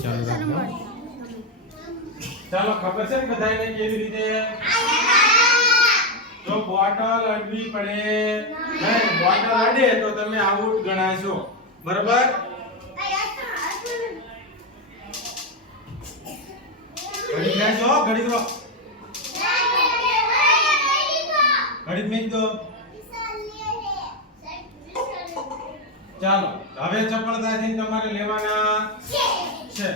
ચાલુ રાખો ચાલો ખબર છે ને બધાને કેવી રીતે જો બોટલ અડવી પડે નહીં બોટલ અડે તો તમે આઉટ ગણાશો બરાબર ઘડી લેજો ઘડી દો ઘડી મેક દો ચાલો હવે ચપળતાથી તમારે લેવાના છે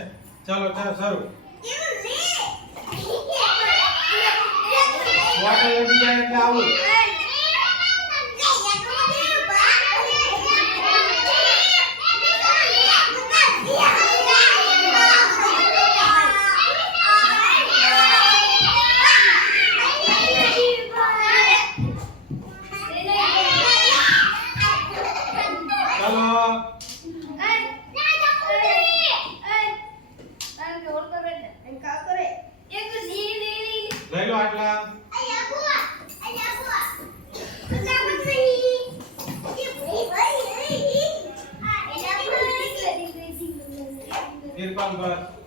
ચાલો ચાલો શરૂ બોટલ અડી જાય એટલે આવું લઈ લો આટલા તિરપાલ પર